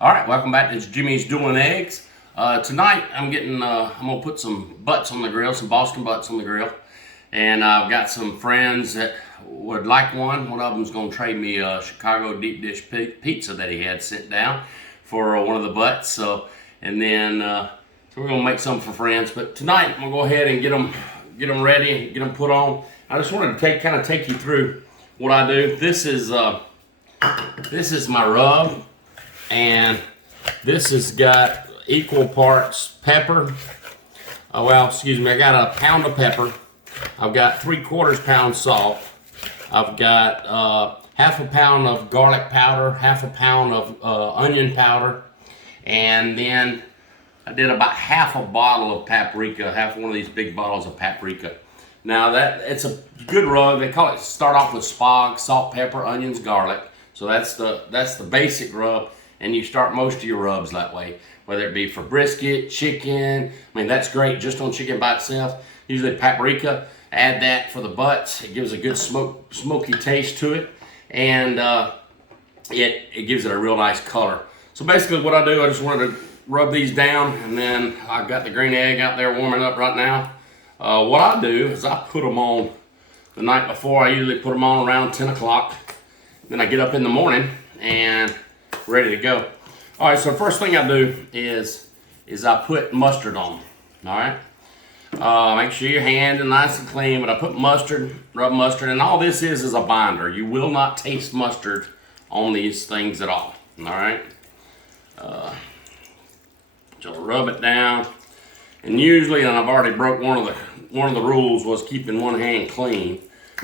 All right, welcome back to Jimmy's Dueling Eggs. Tonight I'm gonna put some butts on the grill, some Boston butts on the grill, and I've got some friends that would like one. One of them's gonna trade me a Chicago deep dish pizza that he had sent down for one of the butts. So we're gonna make some for friends. But tonight I'm gonna go ahead and get them ready and get them put on. I just wanted to take you through what I do. This is my rub. And this has got equal parts pepper. I got a pound of pepper. I've got 3/4 pound salt. I've got half a pound of garlic powder, half a pound of onion powder, and then I did about half a bottle of paprika, half one of these big bottles of paprika. Now it's a good rub. They call it, start off with spag, salt, pepper, onions, garlic. So that's the basic rub. And you start most of your rubs that way, whether it be for brisket, chicken. I mean, that's great just on chicken by itself. Usually paprika, add that for the butts. It gives a good smoky taste to it, and it gives it a real nice color. So basically what I do, I just wanted to rub these down, and then I've got the green egg out there warming up right now. What I do is I put them on the night before. I usually put them on around 10 o'clock. Then I get up in the morning and ready to go. All right, so the first thing I do is I put mustard on them. All right, make sure your hand is nice and clean. But I put mustard, rub mustard, and all this is a binder. You will not taste mustard on these things at all. All right, just rub it down. And usually, and I've already broke one of the rules was keeping one hand clean.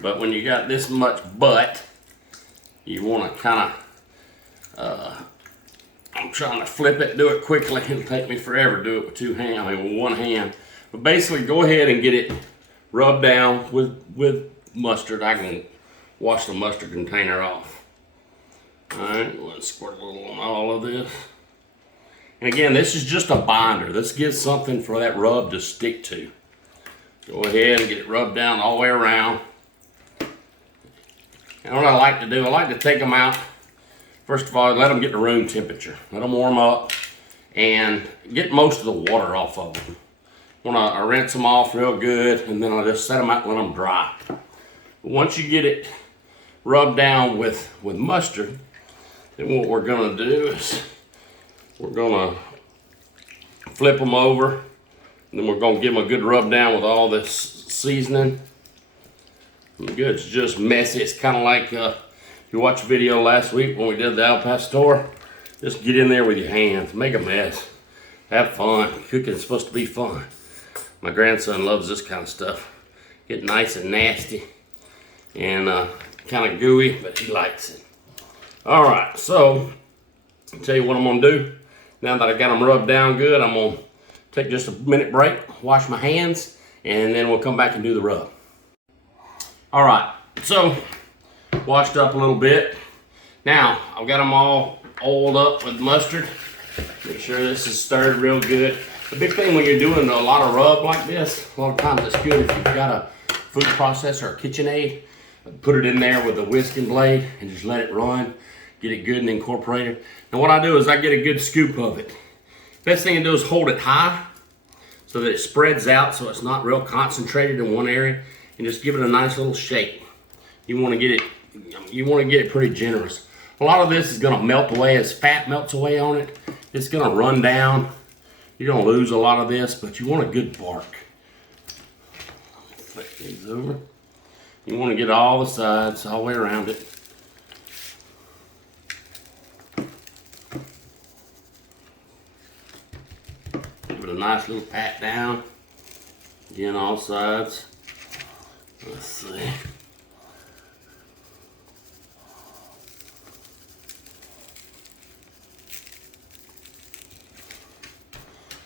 But when you got this much butt, you want to kind of I'm trying to flip it, do it quickly. It'll take me forever to do it with one hand. But basically, go ahead and get it rubbed down with mustard. I can wash the mustard container off. All right, let's squirt a little on all of this. And again, this is just a binder. This gives something for that rub to stick to. Go ahead and get it rubbed down all the way around. And what I like to do, I like to take them out. First of all, let them get to room temperature. Let them warm up and get most of the water off of them. I rinse them off real good, and then I just set them out and let them dry. Once you get it rubbed down with mustard, then what we're gonna do is we're gonna flip them over, and then we're gonna give them a good rub down with all this seasoning. Good, it's just messy. It's kind of like you watched a video last week when we did the al pastor. Just get in there with your hands, make a mess, have fun. Cooking is supposed to be fun. My grandson loves this kind of stuff. Get nice and nasty and kind of gooey, but he likes it. All right, so I'll tell you what I'm gonna do. Now that I got them rubbed down good, I'm gonna take just a minute break, wash my hands, and then we'll come back and do the rub. All right, so washed up a little bit. Now, I've got them all oiled up with mustard. Make sure this is stirred real good. The big thing when you're doing a lot of rub like this, a lot of times it's good if you've got a food processor or a KitchenAid, put it in there with a whisking blade and just let it run, get it good and incorporated. And what I do is I get a good scoop of it. Best thing to do is hold it high so that it spreads out so it's not real concentrated in one area, and just give it a nice little shake. You want to get it pretty generous. A lot of this is going to melt away as fat melts away on it. It's going to run down. You're going to lose a lot of this, but you want a good bark. Flip these over. You want to get all the sides, all the way around it. Give it a nice little pat down. Again, all sides. Let's see.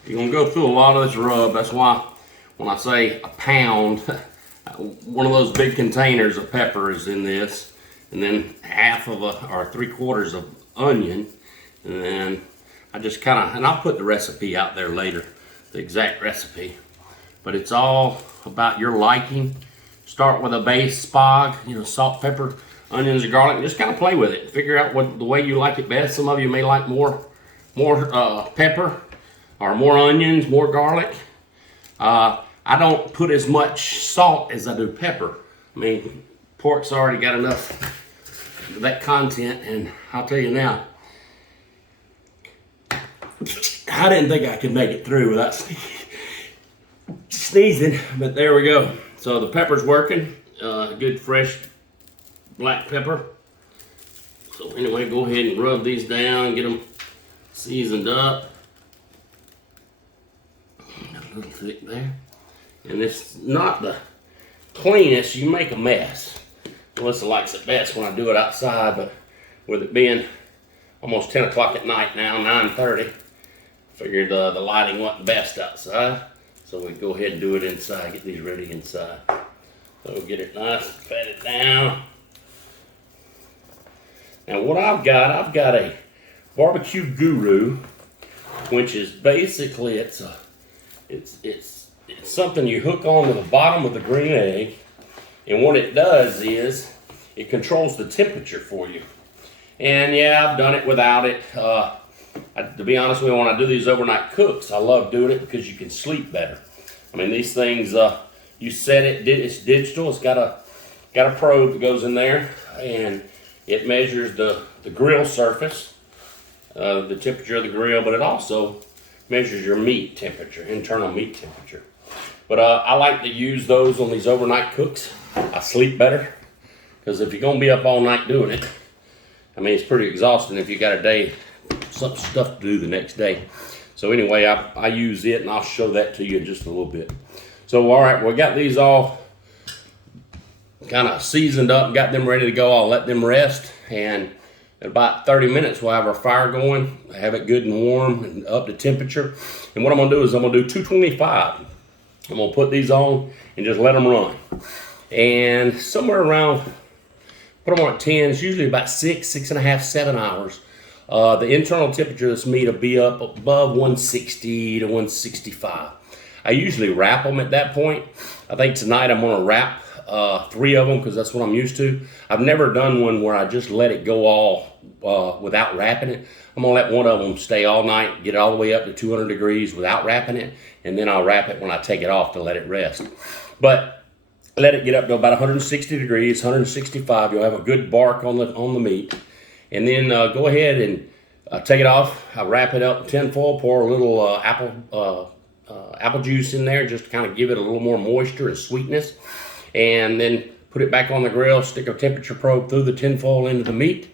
You're gonna go through a lot of this rub. That's why when I say a pound, one of those big containers of pepper is in this, and then half of or 3/4 of onion, and then I just and I'll put the recipe out there later, the exact recipe, but it's all about your liking. Start with a base spag, salt, pepper, onions, and garlic, and just kind of play with it. Figure out the way you like it best. Some of you may like more more pepper or more onions, more garlic. I don't put as much salt as I do pepper. I mean, pork's already got enough of that content, and I'll tell you now, I didn't think I could make it through without sneezing, but there we go. So the pepper's working, good fresh black pepper. So anyway, go ahead and rub these down, get them seasoned up. A little thick there. And it's not the cleanest, you make a mess. Melissa likes it best when I do it outside, but with it being almost 10 o'clock at night now, 9:30, figured the lighting wasn't best outside. So we go ahead and do it inside, get these ready inside. So get it nice, pat it down. Now what I've got a barbecue guru, which is basically it's something you hook onto the bottom of the green egg, and what it does is it controls the temperature for you. And yeah, I've done it without it. To be honest with you, when I do these overnight cooks, I love doing it because you can sleep better. I mean, these things, you set it, it's digital. It's got a probe that goes in there, and it measures the grill surface, the temperature of the grill, but it also measures your meat temperature, internal meat temperature. But I like to use those on these overnight cooks. I sleep better, because if you're going to be up all night doing it, I mean, it's pretty exhausting if you got a day, some stuff to do the next day. So anyway, I use it, and I'll show that to you in just a little bit. So all right, we got these all kind of seasoned up, got them ready to go. I'll let them rest, and in about 30 minutes we'll have our fire going, have it good and warm and up to temperature. And what I'm gonna do is I'm gonna do 225. I'm gonna put these on and just let them run. And somewhere around, put them on at 10, it's usually about 6.5, 7 hours. The internal temperature of this meat will be up above 160 to 165. I usually wrap them at that point. I think tonight I'm gonna wrap 3 of them because that's what I'm used to. I've never done one where I just let it go all without wrapping it. I'm gonna let one of them stay all night, get it all the way up to 200 degrees without wrapping it, and then I'll wrap it when I take it off to let it rest. But let it get up to about 160 degrees, 165. You'll have a good bark on the meat, and then go ahead and take it off. I wrap it up in tin foil, pour a little apple juice in there just to kind of give it a little more moisture and sweetness, and then put it back on the grill, stick a temperature probe through the tin foil into the meat,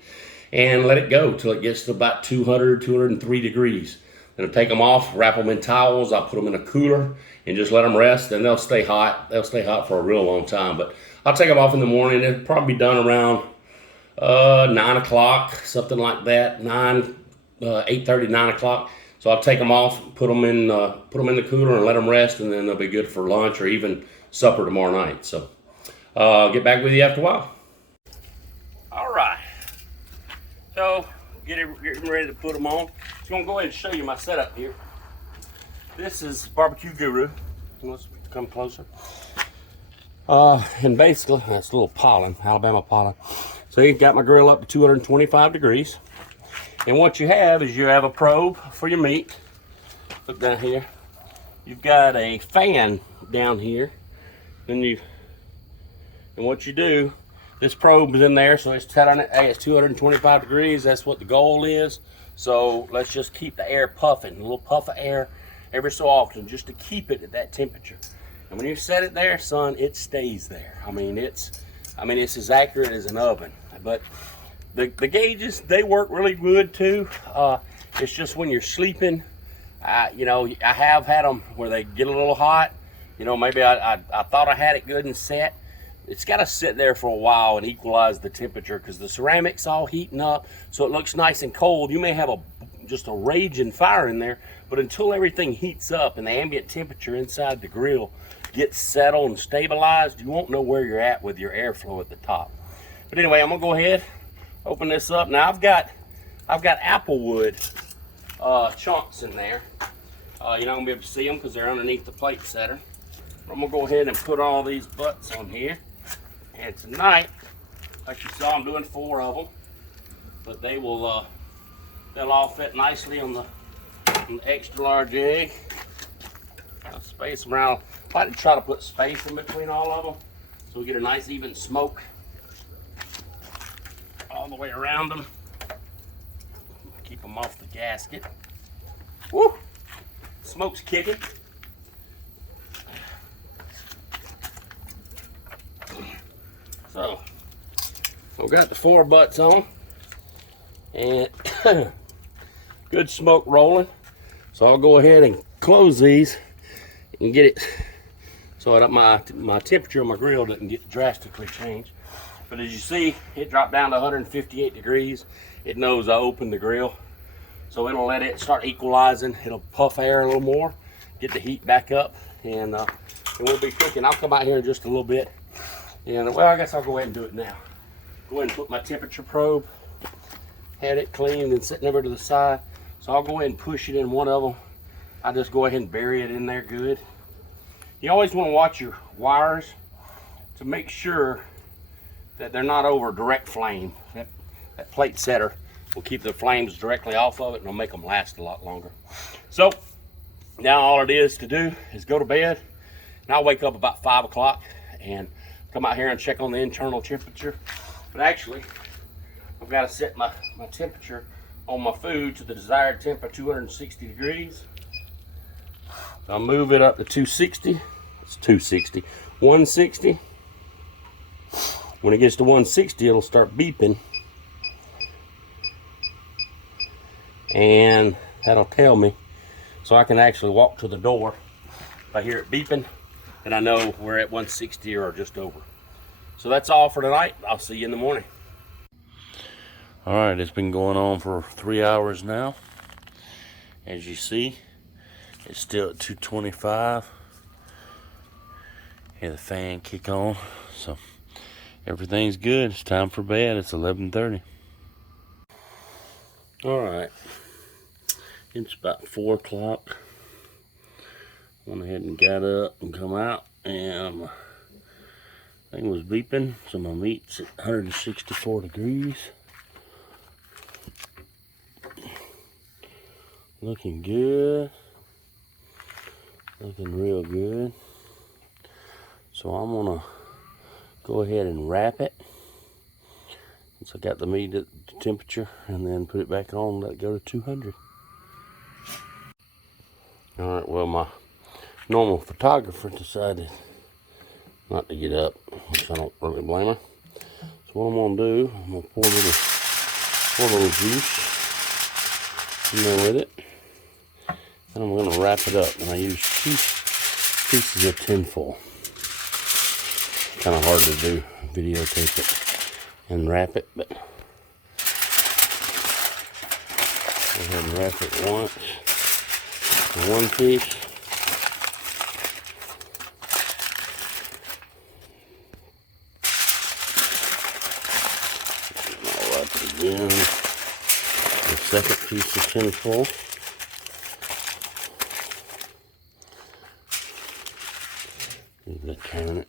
and let it go till it gets to about 200, 203 degrees. Then I'll take them off, wrap them in towels, I'll put them in a cooler, and just let them rest, and they'll stay hot. They'll stay hot for a real long time, but I'll take them off in the morning. It'll probably be done around 9 o'clock, something like that, 8:30, 9 o'clock. So I'll take them off, put them in the cooler and let them rest, and then they'll be good for lunch or even supper tomorrow night. So I'll get back with you after a while. All right. So getting ready to put them on. So I'm going to go ahead and show you my setup here. This is Barbecue Guru. Let's come closer. And basically, that's a little pollen, Alabama pollen. So you've got my grill up to 225 degrees. And what you have is you have a probe for your meat. Look down here. You've got a fan down here. And what you do, this probe is in there, so it's set on it. Hey, it's 225 degrees. That's what the goal is. So let's just keep the air puffing, a little puff of air every so often, just to keep it at that temperature. And when you set it there, son, it stays there. I mean, it's as accurate as an oven. But the gauges, they work really good too. It's just when you're sleeping, you know, I have had them where they get a little hot. You know, maybe I thought I had it good and set. It's got to sit there for a while and equalize the temperature because the ceramic's all heating up, so it looks nice and cold. You may have just a raging fire in there, but until everything heats up and the ambient temperature inside the grill gets settled and stabilized, you won't know where you're at with your airflow at the top. But anyway, I'm gonna go ahead, open this up. Now I've got applewood chunks in there. You're not gonna be able to see them because they're underneath the plate setter. I'm gonna go ahead and put all these butts on here. And tonight, like you saw, I'm doing 4 of them, but they'll all fit nicely on the An extra large egg. I'll space them around. I like to try to put space in between all of them so we get a nice even smoke all the way around them. Keep them off the gasket. Woo! Smoke's kicking. So, we've got the 4 butts on, and good smoke rolling. So I'll go ahead and close these and get it so that my temperature on my grill doesn't get drastically changed. But as you see, it dropped down to 158 degrees. It knows I opened the grill, so it'll let it start equalizing. It'll puff air a little more, get the heat back up, and we'll be cooking. I'll come out here in just a little bit. And well, I guess I'll go ahead and do it now. Go ahead and put my temperature probe. Had it cleaned and sitting over to the side. So I'll go ahead and push it in one of them. I just go ahead and bury it in there good. You always want to watch your wires to make sure that they're not over direct flame. That plate setter will keep the flames directly off of it and it'll make them last a lot longer. So now all it is to do is go to bed, and I'll wake up about 5 o'clock and come out here and check on the internal temperature. But actually, I've got to set my temperature on my food to the desired temp of 260 degrees. I'll move it up to 260. It's 260. 160. When it gets to 160, it'll start beeping. And that'll tell me. So I can actually walk to the door. If I hear it beeping, and I know we're at 160 or just over. So that's all for tonight. I'll see you in the morning. All right, it's been going on for 3 hours now. As you see, it's still at 225. Hear the fan kick on. So everything's good. It's time for bed. It's 11:30. All right, it's about 4 o'clock. Went ahead and got up and come out, and my thing was beeping. So my meat's at 164 degrees. Looking good. Looking real good. So I'm gonna go ahead and wrap it. Once I got the meat at the temperature, and then put it back on, let it go to 200. All right, well, my normal photographer decided not to get up, which I don't really blame her. So what I'm gonna do, I'm gonna pour a little juice in there with it, and I'm gonna wrap it up. And I use 2 pieces of tinfoil. Kind of hard to do, videotape it and wrap it, but go ahead and wrap it once. One piece. I'll wrap it again. The second piece of tinfoil. Turn it.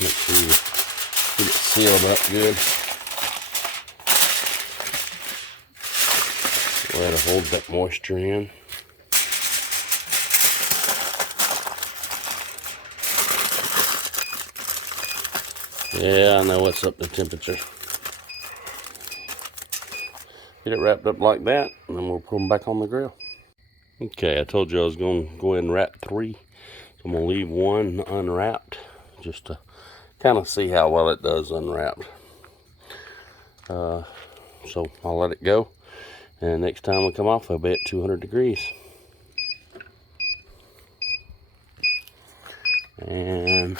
Make sure you get it sealed up good. Let it hold that moisture in. Yeah, I know what's up to temperature. Get it wrapped up like that, and then we'll put them back on the grill. Okay, I told you I was going to go ahead and wrap 3. So I'm going to leave 1 unwrapped, just to kind of see how well it does unwrapped. So I'll let it go, and next time we come off, I'll be at 200 degrees. And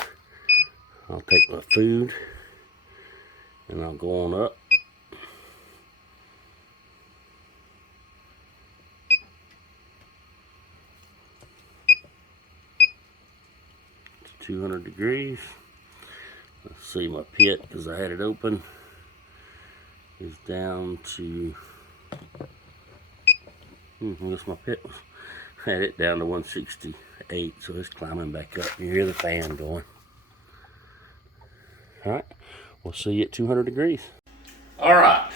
I'll take my food, and I'll go on up. To 200 degrees. Let's see, my pit, because I had it open, is down to, I guess my pit had it down to 168, so it's climbing back up. You hear the fan going. All right, we'll see you at 200 degrees. All right,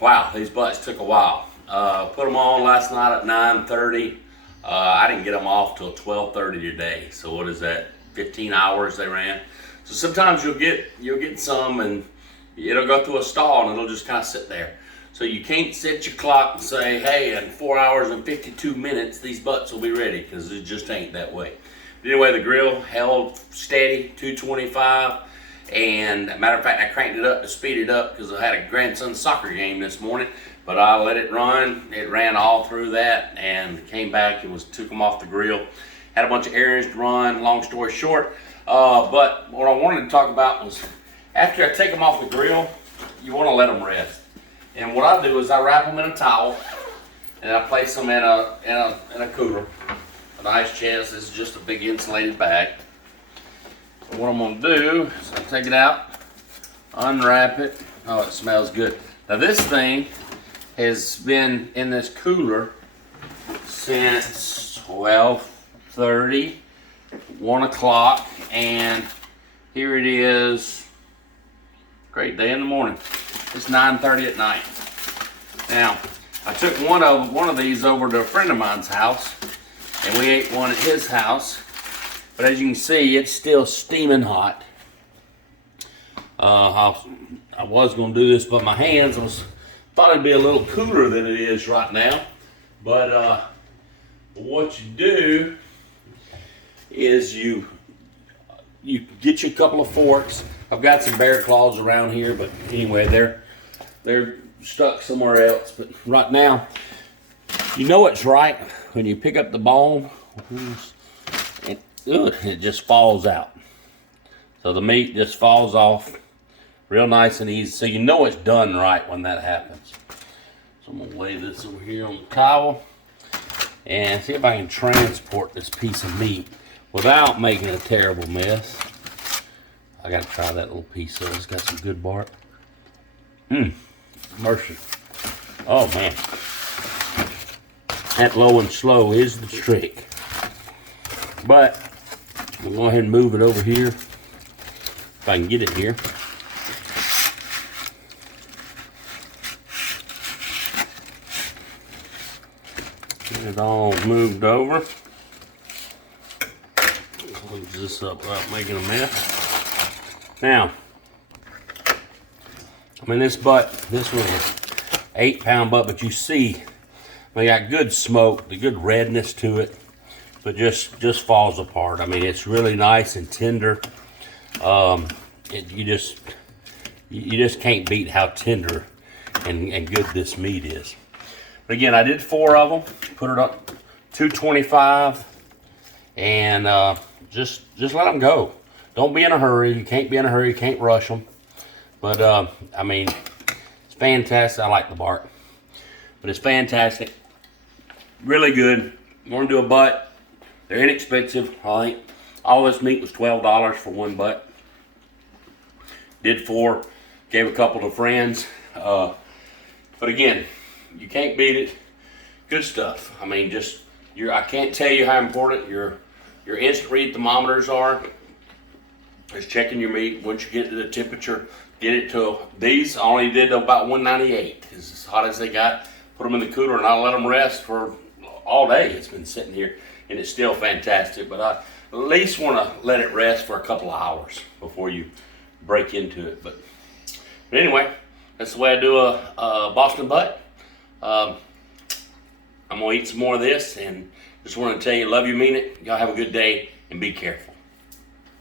wow, these butts took a while. Put them on last night at 9:30. I didn't get them off till 12:30 today. So what is that? 15 hours they ran. So sometimes you'll get some and it'll go through a stall and it'll just kind of sit there. So you can't set your clock and say, hey, in 4 hours and 52 minutes these butts will be ready, because it just ain't that way. But anyway, the grill held steady, 225. And matter of fact, I cranked it up to speed it up because I had a grandson soccer game this morning. But I let it run. It ran all through that and came back and took them off the grill. Had a bunch of errands to run, long story short. But what I wanted to talk about was, after I take them off the grill, you want to let them rest. And what I do is I wrap them in a towel and I place them in a cooler. A nice chest. This is just a big insulated bag. So what I'm going to do is I take it out, unwrap it. Oh, it smells good. Now this thing has been in this cooler since 12:30, 1 o'clock, and here it is. Great day in the morning. It's 9:30 at night. Now, I took one of these over to a friend of mine's house, and we ate one at his house. But as you can see, it's still steaming hot. I was going to do this, but my hands thought it'd be a little cooler than it is right now. But what you do is you get you a couple of forks. I've got some bear claws around here, but anyway, they're stuck somewhere else. But right now, you know it's right when you pick up the bone, and it just falls out. So the meat just falls off real nice and easy. So you know it's done right when that happens. So I'm gonna lay this over here on the towel and see if I can transport this piece of meat without making a terrible mess. I gotta try that little piece of it. It's got some good bark. Mercy. Oh man. That low and slow is the trick. But we'll go ahead and move it over here if I can get it here. Get it all moved over. Close this up without making a mess. Now, I mean, this was an 8-pound butt, but you see, they got good smoke, the good redness to it, but just falls apart. I mean, it's really nice and tender. You just can't beat how tender and good this meat is. But again, I did 4 of them, put it up 225, and just let them go. Don't be in a hurry. You can't be in a hurry. You can't rush them. But I mean, it's fantastic. I like the bark, but it's fantastic. Really good. You want to do a butt? They're inexpensive. I think all this meat was $12 for one butt. Did 4. Gave a couple to friends. But again, you can't beat it. Good stuff. I mean, I can't tell you how important your instant read thermometers are. Just checking your meat. Once you get to the temperature, get it to, these I only did about 198. It's as hot as they got. Put them in the cooler and I'll let them rest for all day. It's been sitting here and it's still fantastic. But I at least want to let it rest for a couple of hours before you break into it. But anyway, that's the way I do a Boston butt. I'm gonna eat some more of this, and just want to tell you, love you, mean it. Y'all have a good day and be careful.